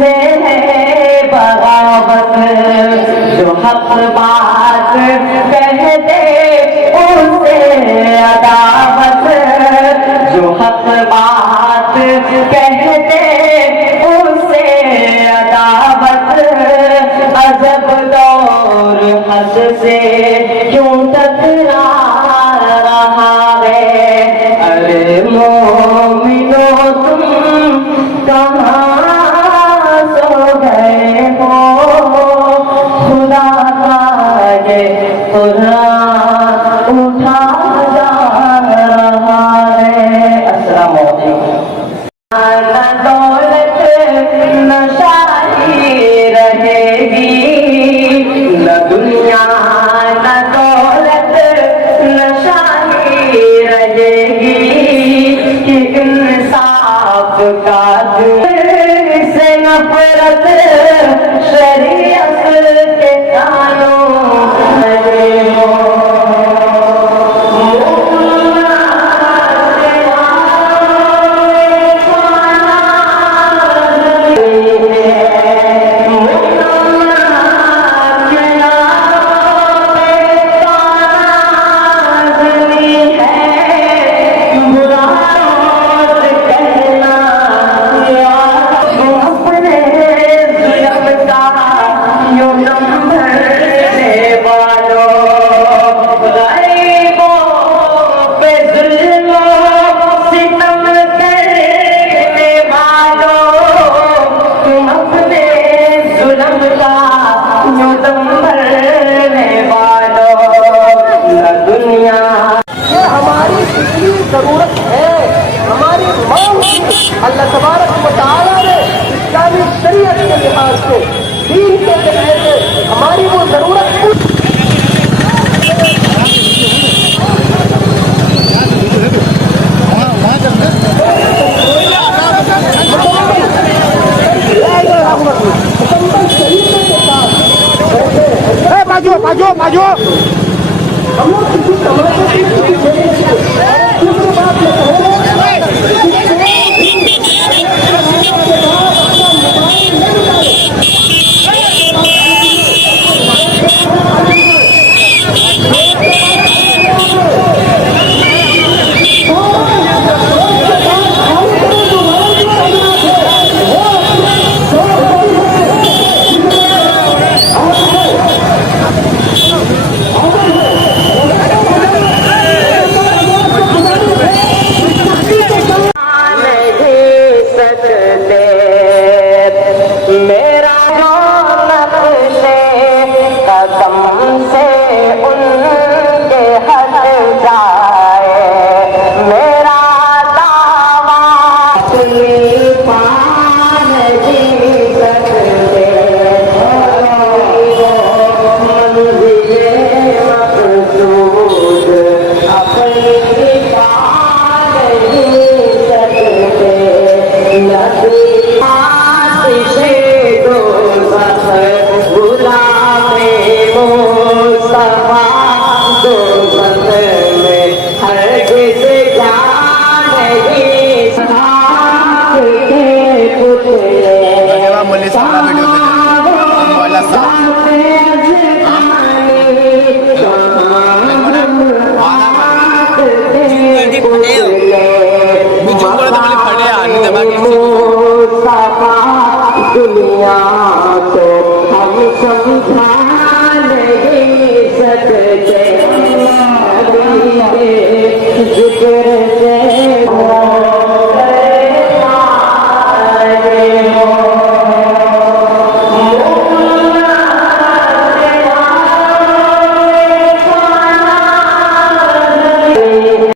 से है बगावत, जो हक बात कह दे उसे अदावत, जो हक बात कह दे उसे अदावत। अजब दौर हद से क्यों टकरा रहा है, अरे मोमिनो तुम कहाँ सो गए हो, खुदा का ये कुरान उठा जा रहा है। अस्सलाम वालेकुम। न दौलत न शाही रहेगी, न दुनिया न दौलत न शाही रहेगी, कि इंसाफ का से नफरत शरीयत के कानून जरूरत है, हमारी मांग की अल्लाह तबारक व तआला ने इस्लामी शरीयत के लिहाज से, दीन के तरीके से हमारी वो जरूरत बाजो हम लोग किसी समझते दूसरी बात दुनिया को हम समझा